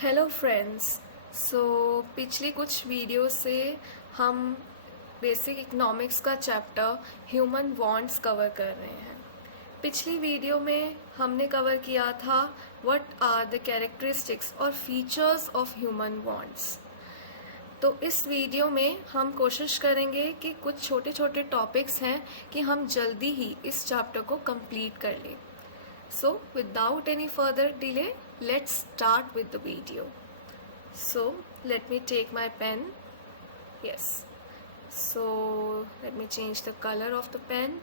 Hello friends. पिछली कुछ video से हम बेसिक इकोनॉमिक्स का चैप्टर ह्यूमन वांट्स कवर कर रहे हैं। पिछली वीडियो में हमने कवर किया था व्हाट आर द कैरेक्टरिस्टिक्स और फीचर्स ऑफ ह्यूमन वांट्स। तो इस वीडियो में हम कोशिश करेंगे कि कुछ छोटे छोटे टॉपिक्स हैं कि हम जल्दी ही इस चैप्टर को कंप्लीट कर लें। So without any further delay, let's start with the video. So let me take my pen. Yes. So let me change the color of the pen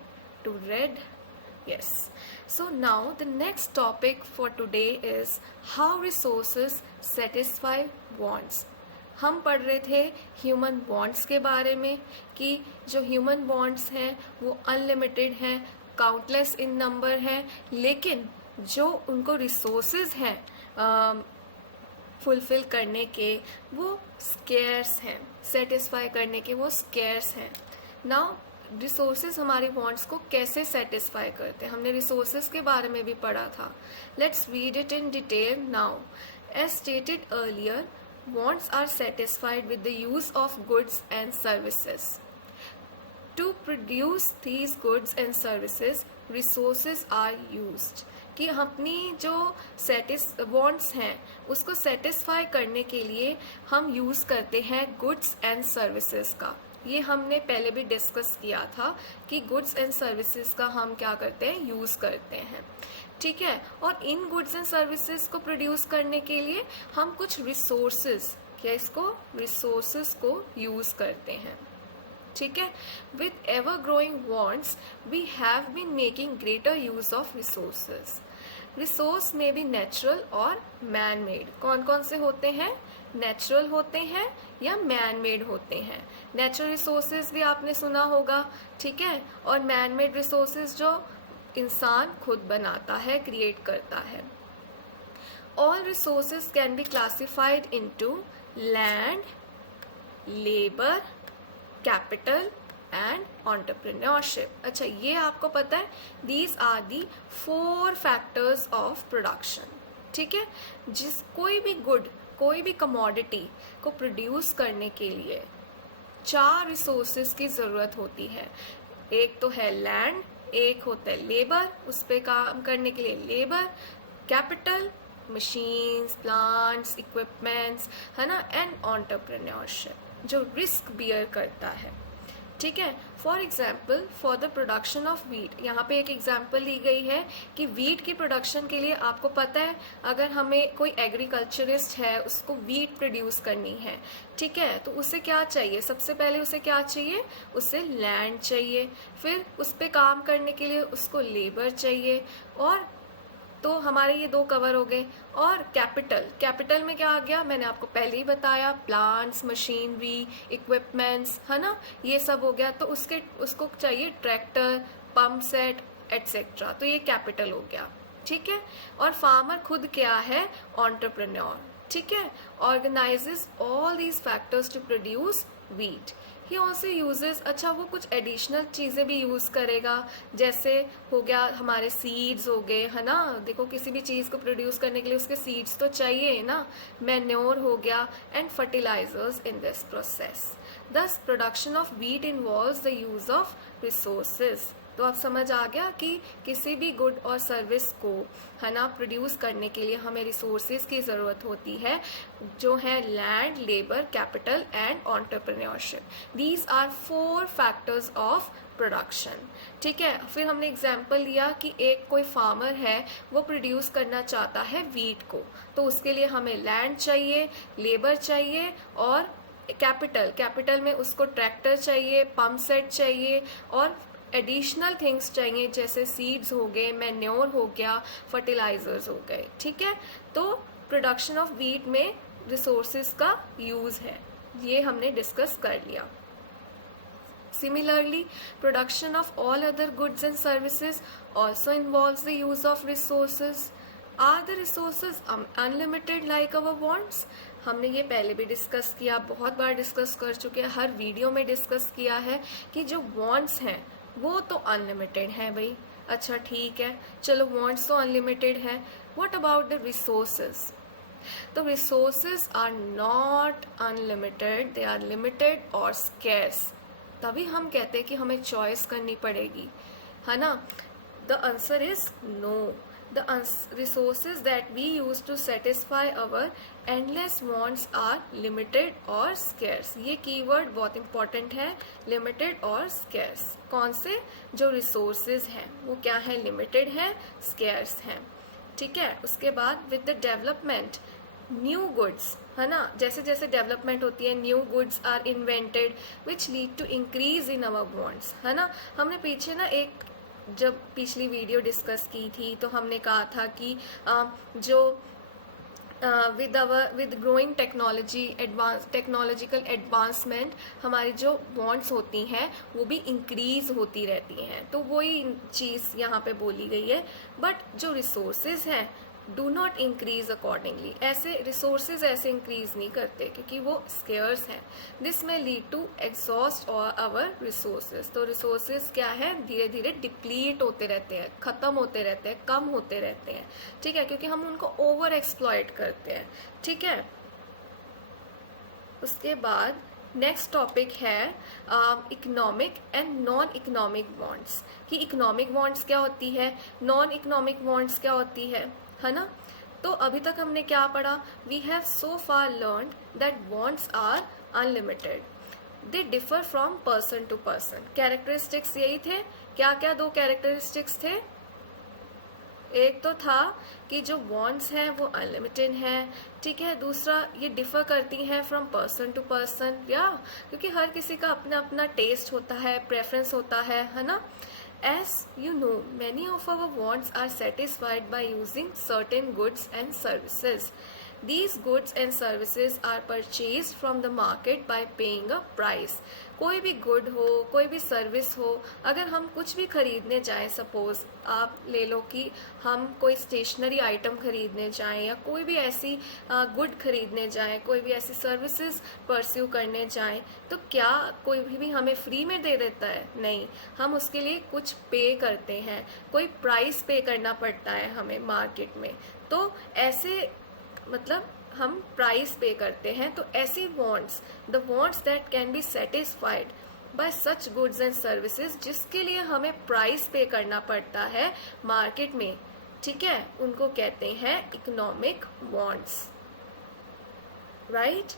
to red. Yes. So now the next topic for today is how resources satisfy wants. हम पढ़ रहे थे human wants के बारे में कि जो human wants हैं वो अनलिमिटेड हैं, काउंटलेस इन नंबर हैं, लेकिन जो उनको रिसोर्सेज हैं फुलफिल करने के वो स्केर्स हैं, सेटिस्फाई करने के वो स्केर्स हैं। नाउ रिसोर्सेज हमारे वांट्स को कैसे सेटिस्फाई करते हैं, हमने रिसोर्सेज के बारे में भी पढ़ा था। Let's read it in detail now. As stated earlier, wants are satisfied with the use of goods and services. To produce these goods and services, resources are used. कि अपनी जो wants हैं उसको सेटिस्फाई करने के लिए हम यूज़ करते हैं गुड्स एंड सर्विसेज का। ये हमने पहले भी डिस्कस किया था कि गुड्स एंड सर्विसेज का हम क्या करते हैं, यूज़ करते हैं। ठीक है, और इन गुड्स एंड सर्विसेज को प्रोड्यूस करने के लिए हम कुछ रिसोर्सेज को यूज़ करते हैं। ठीक है, with ever growing wants we have been making greater use of resources. Resource में भी नेचुरल और मैन मेड। कौन कौन से होते हैं? नेचुरल होते हैं या मैन मेड होते हैं। नेचुरल रिसोर्सेज भी आपने सुना होगा, ठीक है, और मैन मेड रिसोर्सेज जो इंसान खुद बनाता है, क्रिएट करता है। All resources can be classified into land, labour, capital and entrepreneurship. अच्छा, ये आपको पता है, these are the 4 factors of production. ठीक है, कोई भी गुड, कोई भी कमोडिटी को प्रोड्यूस करने के लिए 4 रिसोर्सेज की जरूरत होती है। एक तो है लैंड, एक होता है लेबर, उस पर काम करने के लिए labour, capital, machines, plants, equipments, है ना, एंड एंटरप्रेन्योरशिप जो रिस्क बियर करता है। ठीक है, for example for the production of wheat, यहाँ पे एक एग्जाम्पल ली गई है कि वीट की प्रोडक्शन के लिए आपको पता है अगर हमें कोई एग्रीकल्चरिस्ट है उसको वीट प्रोड्यूस करनी है, ठीक है, तो उसे क्या चाहिए? सबसे पहले उसे क्या चाहिए? उसे लैंड चाहिए, फिर उस पर काम करने के लिए उसको लेबर चाहिए, और तो हमारे ये 2 कवर हो गए। और कैपिटल में क्या आ गया? मैंने आपको पहले ही बताया, प्लांट्स, मशीनरी, इक्विपमेंट्स, है ना, ये सब हो गया। तो उसको चाहिए ट्रैक्टर, पंप सेट एटसेट्रा, तो ये कैपिटल हो गया। ठीक है, और फार्मर खुद क्या है? एंटरप्रेन्योर। ठीक है, organises all these factors to produce wheat. He also uses, अच्छा वो कुछ एडिशनल चीज़ें भी यूज़ करेगा, जैसे हो गया हमारे सीड्स हो गए, है ना, देखो किसी भी चीज़ को प्रोड्यूस करने के लिए उसके सीड्स तो चाहिए ना, मैन्योर हो गया, and fertilisers in this process. Thus production of wheat involves the use of resources. तो अब समझ आ गया कि किसी भी गुड और सर्विस को, है ना, प्रोड्यूस करने के लिए हमें रिसोर्सेज की ज़रूरत होती है, जो है land, labour, capital and entrepreneurship. These are 4 factors of production. ठीक है, फिर हमने एग्जाम्पल लिया कि एक कोई फार्मर है, वो प्रोड्यूस करना चाहता है वीट को, तो उसके लिए हमें लैंड चाहिए, लेबर चाहिए और कैपिटल में उसको ट्रैक्टर चाहिए, पंप सेट चाहिए और एडिशनल थिंग्स चाहिए, जैसे सीड्स हो गए, मैन्योर हो गया, फर्टिलाइजर्स हो गए। ठीक है, तो प्रोडक्शन ऑफ वीट में रिसोर्सेज का यूज है, ये हमने डिस्कस कर लिया। Similarly, production of all other goods and services also involves the use of resources. Are the resources unlimited like our wants? हमने ये पहले भी डिस्कस किया, बहुत बार डिस्कस कर चुके हैं, हर वीडियो में डिस्कस किया है कि जो wants हैं वो तो अनलिमिटेड है भाई। अच्छा ठीक है, चलो wants तो अनलिमिटेड है, व्हाट अबाउट द रिसोर्सेज? तो resources are not unlimited, they are limited और स्केर्स। तभी हम कहते हैं कि हमें चॉइस करनी पड़ेगी, है ना। The answer is no. The resources that we use to satisfy our endless wants are limited और scarce। ये कीवर्ड बहुत इंपॉर्टेंट है, limited और scarce। कौन से? जो resources हैं वो क्या है? limited है, scarce हैं, ठीक है। उसके बाद with the development new goods, है ना, जैसे जैसे डेवलपमेंट होती है new goods are invented which lead to increase in our wants, है ना। हमने पीछे ना एक जब पिछली वीडियो डिस्कस की थी तो हमने कहा था कि जो with growing technology technological advancement हमारी जो वांट्स होती हैं वो भी इंक्रीज होती रहती हैं। तो वही चीज़ यहाँ पे बोली गई है। बट जो रिसोर्सेज हैं डू नॉट इंक्रीज अकॉर्डिंगली, ऐसे रिसोर्सेज ऐसे इंक्रीज नहीं करते क्योंकि वो स्केयर्स हैं। दिस में लीड टू एग्जॉस्ट और आवर रिसोर्सेज। तो रिसोर्सेज क्या है? धीरे धीरे डिप्लीट होते रहते हैं, खत्म होते रहते हैं, कम होते रहते हैं, ठीक है, क्योंकि हम उनको ओवर एक्सप्लॉइट करते हैं, ठीक है। उसके बाद नेक्स्ट टॉपिक है economic and non economic wants, कि इकोनॉमिक वांट्स क्या होती है, नॉन इकोनॉमिक वांट्स क्या होती है ना। तो अभी तक हमने क्या पढ़ा? We have so far learnt that wants are unlimited, they differ from person to person. Characteristics यही थे। क्या क्या दो कैरेक्टरिस्टिक्स थे? एक तो था कि जो वांट्स हैं वो अनलिमिटेड हैं, ठीक है। दूसरा ये डिफर करती हैं फ्रॉम पर्सन टू पर्सन, या क्योंकि हर किसी का अपना अपना टेस्ट होता है, प्रेफरेंस होता है ना। As you know, many of our wants are satisfied by using certain goods and services. These goods and services are purchased from the market by paying a price. कोई भी गुड हो, कोई भी सर्विस हो, अगर हम कुछ भी खरीदने जाएं, सपोज आप ले लो कि हम कोई स्टेशनरी आइटम खरीदने जाएं या कोई भी ऐसी गुड खरीदने जाएं, कोई भी ऐसी सर्विसेज परस्यू करने जाएं, तो क्या कोई भी हमें फ्री में दे देता है? नहीं, हम उसके लिए कुछ पे करते हैं, कोई प्राइस पे करना पड़ता है हमें मार्केट में। तो ऐसे मतलब हम प्राइस पे करते हैं। तो ऐसी wants, the wants that can be satisfied by such goods and services, जिसके लिए हमें प्राइस पे करना पड़ता है मार्केट में, ठीक है, उनको कहते हैं इकोनॉमिक वांट्स, राइट।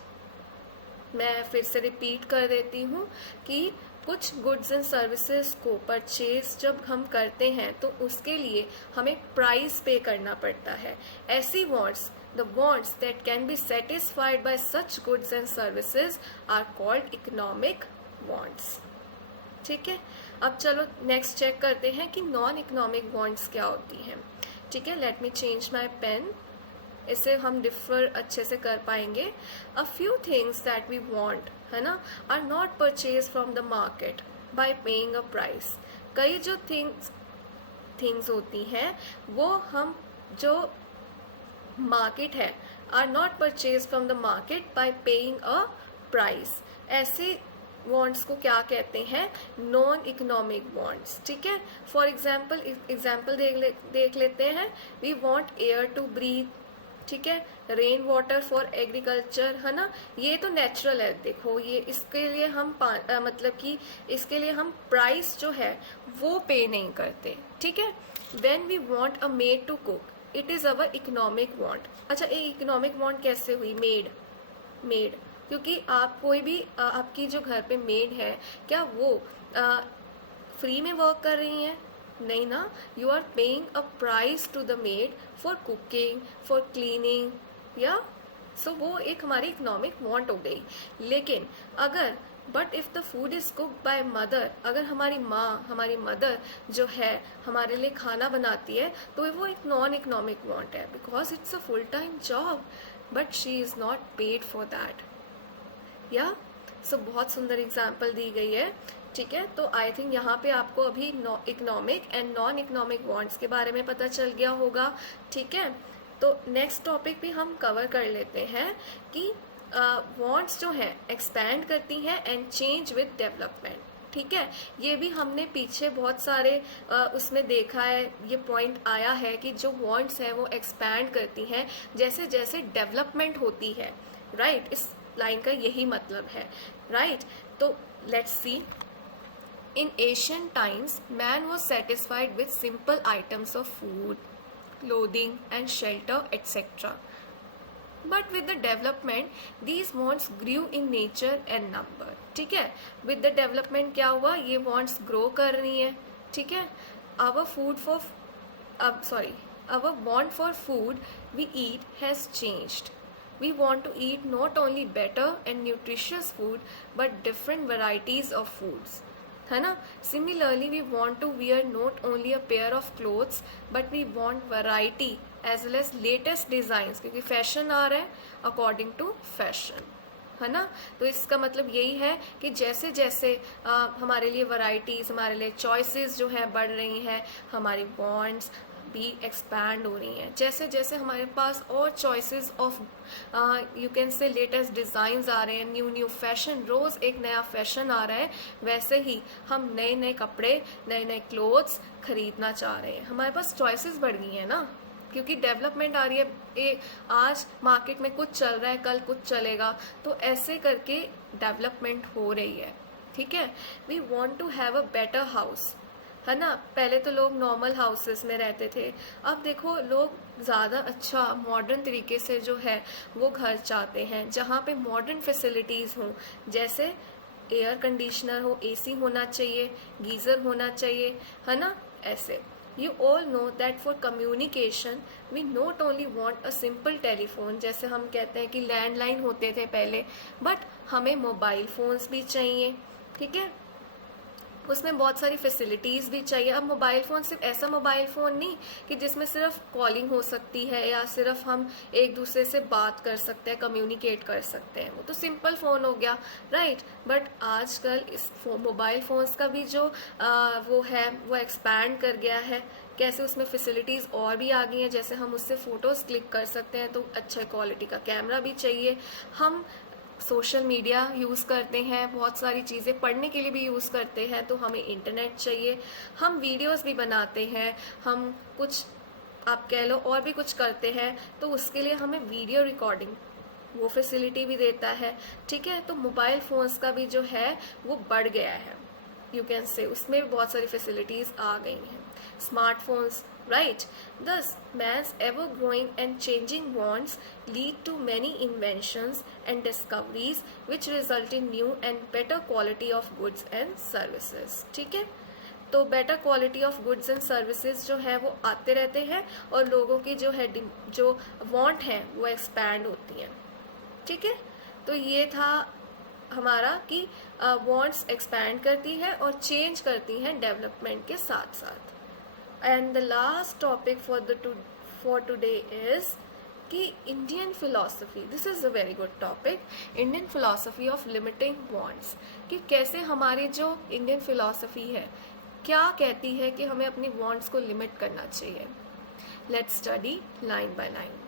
मैं फिर से रिपीट कर देती हूँ कि कुछ गुड्स एंड सर्विसेज को परचेज जब हम करते हैं तो उसके लिए हमें प्राइस पे करना पड़ता है। ऐसी wants, the wants that can be satisfied by such goods and services are called economic wants, ठीक है। अब चलो नेक्स्ट चेक करते हैं कि नॉन इकोनॉमिक वांट्स क्या होती हैं, ठीक है। Let me change my pen, इससे हम डिफर अच्छे से कर पाएंगे। A few things that we want, है ना, are not purchase from the market by paying a price. कई जो थिंग्स होती हैं वो हम जो मार्केट है are not purchase from the market by paying a price. ऐसे वांट्स को क्या कहते हैं? नॉन इकोनॉमिक वांट्स, ठीक है। फॉर एग्जाम्पल देख लेते हैं। We want air to breathe, ठीक है, रेन वाटर फॉर एग्रीकल्चर, है ना। ये तो नेचुरल है, देखो ये इसके लिए हम मतलब कि इसके लिए हम प्राइस जो है वो पे नहीं करते, ठीक है। When we want a maid to cook, it is our economic want. अच्छा, ये इकोनॉमिक वांट कैसे हुई? मेड, क्योंकि आप कोई भी आपकी जो घर पे मेड है क्या वो फ्री में वर्क कर रही हैं? नहीं ना, you are paying a price to the maid for cooking, for cleaning, या सो वो एक हमारी इकोनॉमिक वांट हो गई। लेकिन अगर but if the food is cooked by mother, अगर हमारी माँ, हमारी मदर जो है हमारे लिए खाना बनाती है तो वो एक नॉन इकोनॉमिक वांट है, because it's a full time job but she is not paid for that, या सो बहुत सुंदर एग्जाम्पल दी गई है, ठीक है। तो आई थिंक यहाँ पे आपको अभी economic and non economic wants के बारे में पता चल गया होगा, ठीक है। तो नेक्स्ट टॉपिक भी हम कवर कर लेते हैं कि वांट्स जो हैं एक्सपैंड करती हैं एंड चेंज विद डेवलपमेंट, ठीक है, ये भी हमने पीछे बहुत सारे उसमें देखा है, ये पॉइंट आया है कि जो वांट्स हैं वो एक्सपैंड करती हैं जैसे जैसे डेवलपमेंट होती है, राइट। इस लाइन का यही मतलब है, राइट। तो let's see, in ancient times man was satisfied with simple items of food, clothing and shelter etc. But with the development these wants grew in nature and number, ठीक है। with the development क्या हुआ, ये wants grow कर रही है, ठीक है। our food for our want for food we eat has changed. We want to eat not only better and nutritious food but different varieties of foods, है ना। Similarly we want to wear not only a pair of clothes but we want variety as well as latest designs, क्योंकि fashion आ रहा है according to fashion, है ना। तो इसका मतलब यही है कि जैसे जैसे हमारे लिए वैरायटीज, हमारे लिए चॉइसेस जो है बढ़ रही हैं, हमारी वांट्स भी एक्सपैंड हो रही हैं, जैसे जैसे हमारे पास और choices of you can see latest designs आ रहे हैं, न्यू न्यू फैशन, रोज़ एक नया फैशन आ रहा है, वैसे ही हम नए नए कपड़े, नए नए क्लोथ्स खरीदना चाह रहे हैं। हमारे पास चॉइसेस बढ़ गई हैं ना, क्योंकि डेवलपमेंट आ रही है। आज मार्केट में कुछ चल रहा है, कल कुछ चलेगा, तो ऐसे करके डेवलपमेंट हो रही है, ठीक है। We want to have a better house, है ना। पहले तो लोग नॉर्मल हाउसेस में रहते थे, अब देखो लोग ज़्यादा अच्छा मॉडर्न तरीके से जो है वो घर चाहते हैं, जहाँ पे मॉडर्न फैसिलिटीज़ हों, जैसे एयर कंडीशनर हो, एसी होना चाहिए, गीज़र होना चाहिए, है ना। ऐसे you all know that for communication we not only want a simple telephone, जैसे हम कहते हैं कि लैंडलाइन होते थे पहले, बट हमें मोबाइल फ़ोन्स भी चाहिए, ठीक है। उसमें बहुत सारी फैसिलिटीज़ भी चाहिए। अब मोबाइल फ़ोन सिर्फ ऐसा मोबाइल फ़ोन नहीं कि जिसमें सिर्फ कॉलिंग हो सकती है या सिर्फ हम एक दूसरे से बात कर सकते हैं, कम्युनिकेट कर सकते हैं, वो तो सिंपल फ़ोन हो गया, राइट। बट आजकल इस मोबाइल फ़ोन्स का भी जो वो है वो एक्सपैंड कर गया है, कैसे उसमें फैसिलिटीज़ और भी आ गई हैं, जैसे हम उससे फ़ोटोज़ क्लिक कर सकते हैं, तो अच्छे क्वालिटी का कैमरा भी चाहिए, हम सोशल मीडिया यूज़ करते हैं, बहुत सारी चीज़ें पढ़ने के लिए भी यूज़ करते हैं, तो हमें इंटरनेट चाहिए, हम वीडियोस भी बनाते हैं, हम कुछ आप कह लो और भी कुछ करते हैं, तो उसके लिए हमें वीडियो रिकॉर्डिंग वो फैसिलिटी भी देता है, ठीक है। तो मोबाइल फ़ोन्स का भी जो है वो बढ़ गया है, यू कैन से उसमें भी बहुत सारी फैसिलिटीज़ आ गई हैं, smartphones, right? Thus, man's ever-growing and changing wants lead to many inventions and discoveries which result in new and better quality of goods and services. ठीक है, तो better quality of goods and services जो है वो आते रहते हैं और लोगों की जो है जो वांट है वो एक्सपैंड होती हैं, ठीक है। तो ये था हमारा कि वांट्स एक्सपैंड करती है और चेंज करती हैं डेवलपमेंट के साथ साथ। And the last topic for today is कि Indian philosophy, this is a very good topic, Indian philosophy of limiting wants, कि कैसे हमारी जो Indian philosophy है क्या कहती है कि हमें अपनी wants को limit करना चाहिए। Let's study line by line.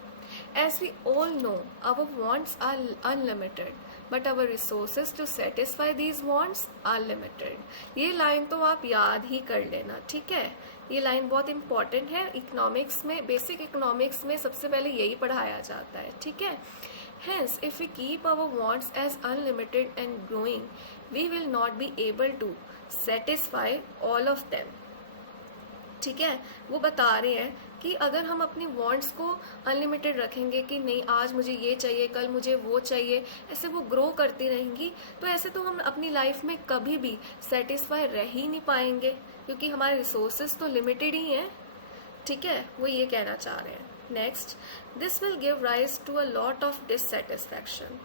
As we all know, our wants are unlimited, but our resources to satisfy these wants are limited. ये लाइन तो आप याद ही कर लेना, ठीक है। ये लाइन बहुत इंपॉर्टेंट है, इकोनॉमिक्स में, बेसिक इकोनॉमिक्स में सबसे पहले यही पढ़ाया जाता है, ठीक है। Hence, if we keep our wants as unlimited and growing, we will not be able to satisfy all of them. ठीक है, वो बता रहे हैं कि अगर हम अपनी वांट्स को अनलिमिटेड रखेंगे कि नहीं आज मुझे ये चाहिए, कल मुझे वो चाहिए, ऐसे वो ग्रो करती रहेंगी, तो ऐसे तो हम अपनी लाइफ में कभी भी सेटिस्फाई रह ही नहीं पाएंगे, क्योंकि हमारे रिसोर्सेज तो लिमिटेड ही हैं, ठीक है। वो ये कहना चाह रहे हैं। Next, this will give rise to a lot of dissatisfaction,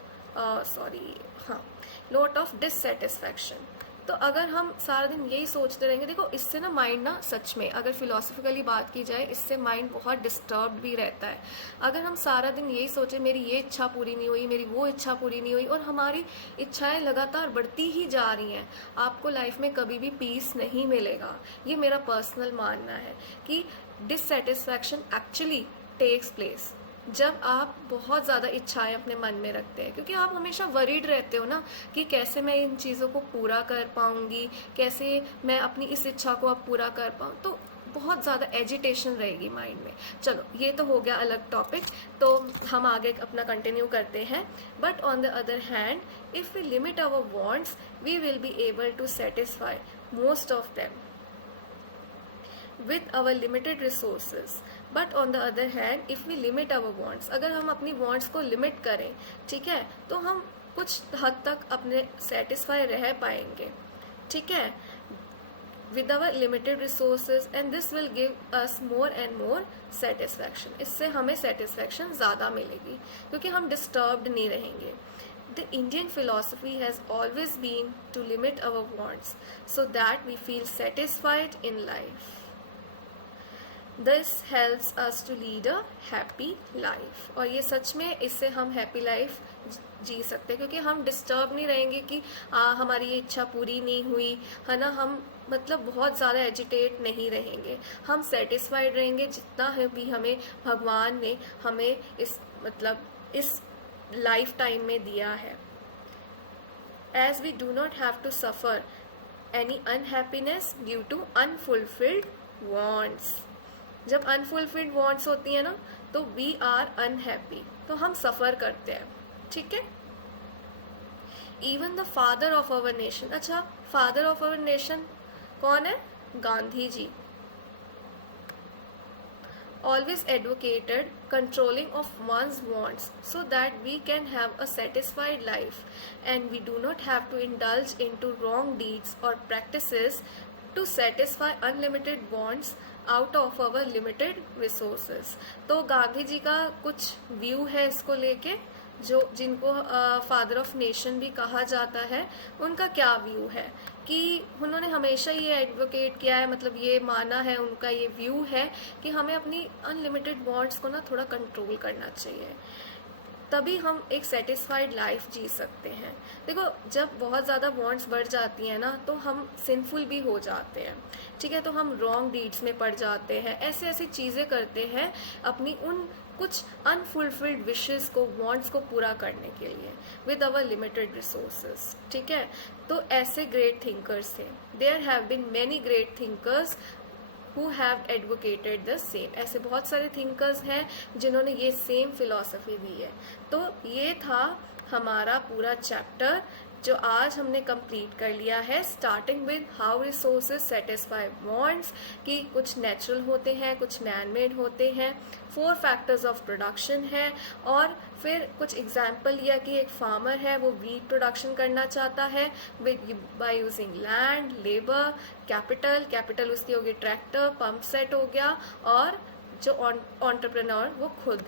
lot of dissatisfaction. तो अगर हम सारा दिन यही सोचते रहेंगे, देखो इससे ना माइंड ना सच में अगर फिलोसफिकली बात की जाए, इससे माइंड बहुत डिस्टर्ब्ड भी रहता है। अगर हम सारा दिन यही सोचें मेरी ये इच्छा पूरी नहीं हुई, मेरी वो इच्छा पूरी नहीं हुई, और हमारी इच्छाएं लगातार बढ़ती ही जा रही हैं, आपको लाइफ में कभी भी पीस नहीं मिलेगा। ये मेरा पर्सनल मानना है कि डिससेटिस्फैक्शन एक्चुअली टेक्स प्लेस जब आप बहुत ज़्यादा इच्छाएं अपने मन में रखते हैं, क्योंकि आप हमेशा वरीड रहते हो ना कि कैसे मैं इन चीज़ों को पूरा कर पाऊंगी, कैसे मैं अपनी इस इच्छा को अब पूरा कर पाऊँ, तो बहुत ज़्यादा एजिटेशन रहेगी माइंड में। चलो ये तो हो गया अलग टॉपिक, तो हम आगे अपना कंटिन्यू करते हैं। But on the other hand, if we limit our wants, we will be able to satisfy most of them with our limited resources. But on the other hand, if we limit our wants, अगर हम अपनी wants को limit करें, ठीक है, तो हम कुछ हद तक अपने satisfy रह पाएंगे, ठीक है, with our limited resources, and this will give us more and more satisfaction. इससे हमें satisfaction ज़्यादा मिलेगी क्योंकि हम disturbed नहीं रहेंगे. The Indian philosophy has always been to limit our wants so that we feel satisfied in life. This helps us to lead a happy life. और ये सच में इससे हम हैप्पी लाइफ जी सकते हैं क्योंकि हम डिस्टर्ब नहीं रहेंगे कि हमारी ये इच्छा पूरी नहीं हुई है ना, हम मतलब बहुत ज़्यादा एजिटेट नहीं रहेंगे, हम सेटिस्फाइड रहेंगे जितना है भी हमें भगवान ने हमें इस मतलब इस लाइफ टाइम में दिया है. As we do not have to suffer any unhappiness due to unfulfilled wants. जब अनफुलफिल्ड वांट्स होती है ना तो वी आर अनहैप्पी, तो हम सफ़र करते हैं, ठीक है. Even the father of our nation, अच्छा फादर ऑफ आवर नेशन कौन है? Gandhi ji. Always advocated controlling of one's wants so that we can have a satisfied life and we do not have to indulge into wrong deeds और practices to satisfy unlimited wants out of our limited resources. तो गांधी जी का कुछ view है इसको लेके, जो जिनको father of nation भी कहा जाता है, उनका क्या व्यू है कि उन्होंने हमेशा ये एडवोकेट किया है, मतलब ये माना है, उनका ये व्यू है कि हमें अपनी अनलिमिटेड वांट्स को ना थोड़ा कंट्रोल करना चाहिए, तभी हम एक सेटिस्फाइड लाइफ जी सकते हैं. देखो जब बहुत ज़्यादा वांट्स बढ़ जाती हैं ना तो हम सिंफुल भी हो जाते हैं, ठीक है, तो हम रॉन्ग डीड्स में पड़ जाते हैं, ऐसे ऐसी चीज़ें करते हैं अपनी उन कुछ अनफुलफिल्ड विशेस को, वांट्स को पूरा करने के लिए विद आवर लिमिटेड रिसोर्सेज, ठीक है. तो ऐसे ग्रेट थिंकर्स थे, there have been many great thinkers who have advocated the same. ऐसे बहुत सारे थिंकर्स हैं जिन्होंने ये सेम फिलॉसफी दी है. तो ये था हमारा पूरा चैप्टर जो आज हमने कंप्लीट कर लिया है, starting with how resources satisfy wants, कि कुछ नेचुरल होते हैं, कुछ मैन मेड होते हैं, 4 फैक्टर्स ऑफ प्रोडक्शन है, और फिर कुछ एग्जाम्पल लिया कि एक फार्मर है वो वीट प्रोडक्शन करना चाहता है with by using land, labour, capital उसकी होगी ट्रैक्टर, पंप सेट हो गया, और जो एंटरप्रेन्योर वो खुद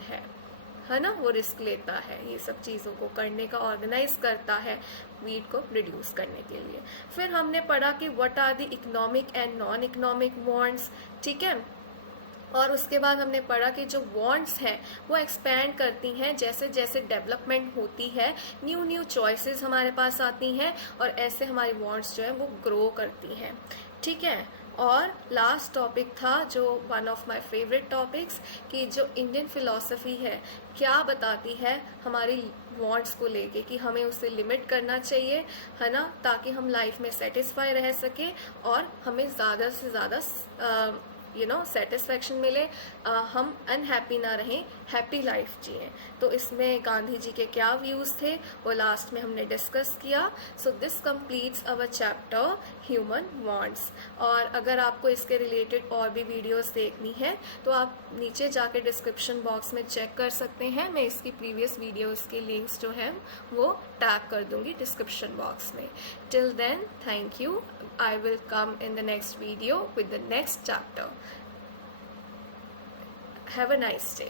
है ना, वो रिस्क लेता है ये सब चीज़ों को करने का, ऑर्गेनाइज करता है वीट को प्रोड्यूस करने के लिए. फिर हमने पढ़ा कि what are the economic and non economic wants, ठीक है, और उसके बाद हमने पढ़ा कि जो वांट्स हैं वो एक्सपैंड करती हैं जैसे जैसे डेवलपमेंट होती है, न्यू चॉइसेस हमारे पास आती हैं, और ऐसे हमारी वांट्स जो है वो ग्रो करती हैं, ठीक है. और लास्ट टॉपिक था जो one of my favourite topics, कि जो इंडियन फिलॉसफी है क्या बताती है हमारी वांट्स को लेके, कि हमें उसे लिमिट करना चाहिए, है ना, ताकि हम लाइफ में सेटिस्फाई रह सके और हमें ज़्यादा से ज़्यादा सेटिस्फैक्शन मिले, हम अनहैप्पी ना रहें, हैप्पी लाइफ जिए. तो इसमें गांधी जी के क्या व्यूज़ थे वो लास्ट में हमने डिस्कस किया. So this completes our chapter human wants. और अगर आपको इसके रिलेटेड और भी वीडियोस देखनी है तो आप नीचे जाके डिस्क्रिप्शन बॉक्स में चेक कर सकते हैं. मैं इसकी प्रीवियस वीडियोस के लिंक्स जो हैं वो टैग कर दूंगी डिस्क्रिप्शन बॉक्स में. Till then, thank you. I will come in the next video with the next chapter. Have a nice day.